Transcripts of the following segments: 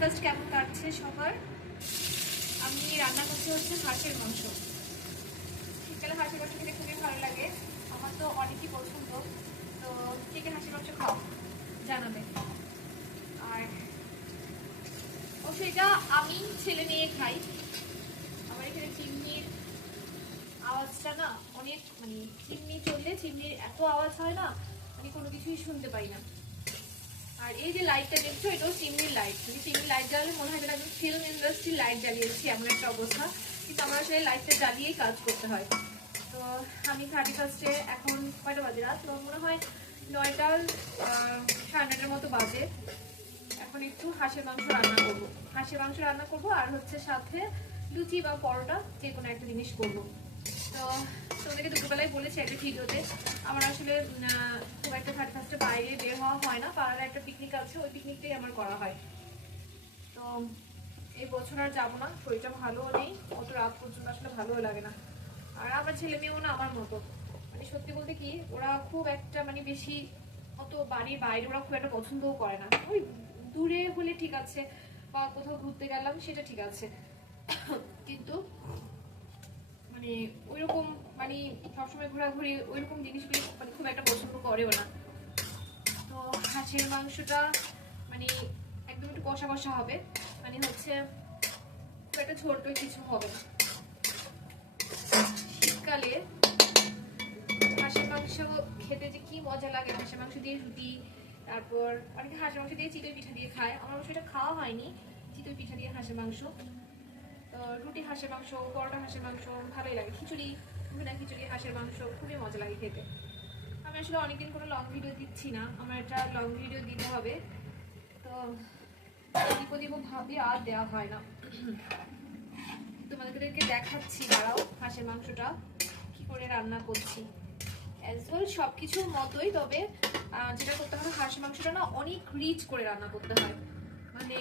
First কেমন কাটছে সবার? আমি রান্না করতে হচ্ছে হাঁসের মাংস। শীতকালে হাঁসের মাংস খেতে খুবই ভালো লাগে, আমার তো অনেকই পছন্দ। তো কে কে হাঁসের মাংস খাও জানাবে। আর অবশ্যই এটা আমি ছেলে নিয়ে খাই। আমার এখানে চিমনির আওয়াজটা না অনেক, মানে চিমনি চললে চিমনির এত আওয়াজ হয় না, আমি কোনো কিছুই শুনতে পাই না। আর এই যে লাইটটা দেখছো, এটাও চিমনির লাইট। চিমনির লাইট জ্বালালে মনে হয় আমি ফিল্ম ইন্ডাস্ট্রির লাইট জ্বালিয়েছি, এমন একটা অবস্থা। কিন্তু আমার আসলে লাইটটা জ্বালিয়েই কাজ করতে হয়। তো আমি 31 এখন কয়টা বাজে? রাত মনে হয় 9টা 9:30 মতো বাজে। এখন একটু হাঁসের মাংস রান্না করবো। হাঁসের মাংস রান্না করবো আর হচ্ছে সাথে লুচি বা পরোটা যে কোনো একটা জিনিস করবো। তো তোমাদেরকে দুপুরবেলায় বলেছি একটা ভিডিওতে, আমার আসলে খুব একটা 31 বাইরে বের হওয়া হয় না। পাড়ার একটা পিকনিক আছে, ওই পিকনিকটাই আমার করা হয়। তো এই বছর আর যাবো না, শরীরটা ভালোও নেই, অত রাত পর্যন্ত আসলে ভালোও লাগে না। আর আমার ছেলে মেয়েও না আমার মতো, মানে সত্যি বলতে কি ওরা খুব একটা মানে বেশি অত বাড়ির বাইরে ওরা খুব একটা পছন্দও করে না। ওই দূরে হলে ঠিক আছে, বা কোথাও ঘুরতে গেলাম সেটা ঠিক আছে, কিন্তু মানে ওইরকম মানে সবসময় ঘোরাঘুরি ওইরকম জিনিসগুলো মানে খুব একটা পছন্দ করেও না। তো হাঁসের মাংসটা মানে একদম একটু কষা কষা হবে, মানে হচ্ছে খুব একটা ঝোল টোল কিছু হবে না। শীতকালে হাঁসের মাংস খেতে যে কি মজা লাগে, হাঁসের মাংস দিয়ে রুটি, তারপর অনেকে হাঁসের মাংস দিয়ে চিতই পিঠা দিয়ে খায়। আমার অবশ্য এটা খাওয়া হয়নি, চিতই পিঠা দিয়ে হাঁসের মাংস। রুটি হাঁসের মাংস, পরোটা হাঁসের মাংস ভালোই লাগে। খিচুড়ি, ভুনা খিচুড়ি হাঁসের মাংস খুবই মজা লাগে খেতে। আমি আসলে অনেকদিন কোনো লং ভিডিও দিচ্ছি না, আমার একটা লং ভিডিও দিতে হবে। তো দিব ভাবি আর দেওয়া হয় না। তোমাদেরকে দেখাচ্ছি, দাঁড়াও হাঁসের মাংসটা কি করে রান্না করছি। অ্যাজ ওয়েল সব কিছুর মতোই, তবে যেটা করতে হবে হাঁসের মাংসটা না অনেক রিচ করে রান্না করতে হয়। মানে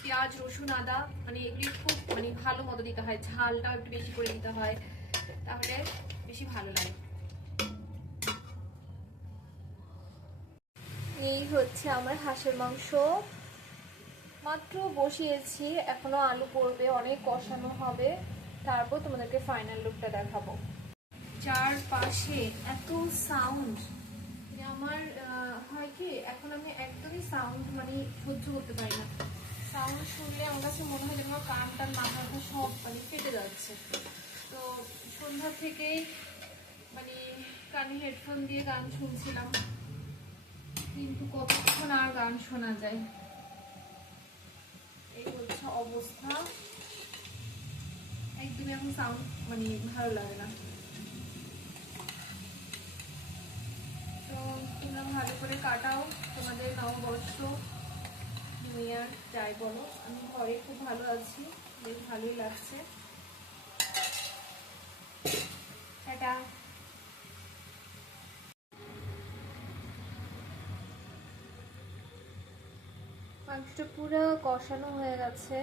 পেঁয়াজ রসুন আদা মানে এগুলি খুব মানে ভালো মতো দিতে হয়, ঝালটা একটু বেশি করে দিতে হয়, তাহলে বেশি ভালো লাগে। এই হচ্ছে আমার হাঁসের মাংস, মাত্র বসিয়েছি, এখনো আলু পড়বে, অনেক কষানো হবে, তারপর তোমাদেরকে ফাইনাল লুকটা দেখাবো। চারপাশে এত সাউন্ড, আমার হয় কি এখন আমি একদমই সাউন্ড মানে সহ্য করতে পারি না। সাউন্ড শুনলে আমার কাছে মনে হয় যেন আমার কান টান মাথা ব্যথা সব মানে কেটে যাচ্ছে। তো সন্ধ্যা থেকেই মানে কানে হেডফোন দিয়ে গান শুনছিলাম, কিন্তু কতক্ষণ আর গান শোনা যায়। এই হচ্ছে অবস্থা, একদমই এখন সাউন্ড মানে ভালো লাগে না। তো তোমরা ভালো করে কাটাও তোমাদের নববর্ষ, নিউ ইয়ার যাই বলো। আমি ঘরে খুব ভালো আছি, বেশ ভালোই লাগছে। টাটা। মাংসটা পুরো কষানো হয়ে গেছে।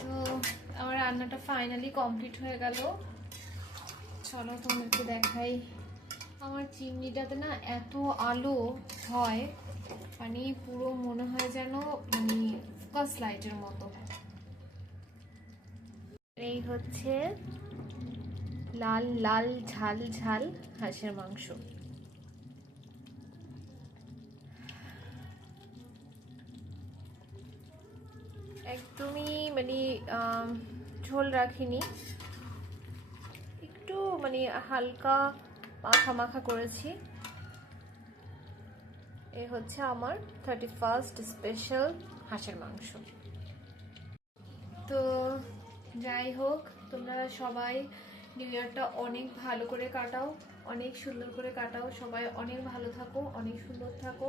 তো আমার রান্নাটা ফাইনালি কমপ্লিট হয়ে গেল। চলো তোমাদেরকে দেখাই। আমার চিমনিটাতে না এত আলো হয়, মানে পুরো মনে হয় যেন মানে ফোকাস লাইটের মতো। এই হচ্ছে লাল লাল ঝাল ঝাল হাঁসের মাংস। একদমই মানে ঝোল রাখিনি, একটু মানে হালকা মাখা মাখা করেছি। এই হচ্ছে আমার 31st স্পেশাল হাঁসের মাংস। তো যাই হোক, তোমরা সবাই নিউ ইয়ারটা অনেক ভালো করে কাটাও, অনেক সুন্দর করে কাটাও, সবাই অনেক ভালো থাকো, অনেক সুন্দর থাকো।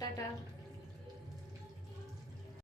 টাটা।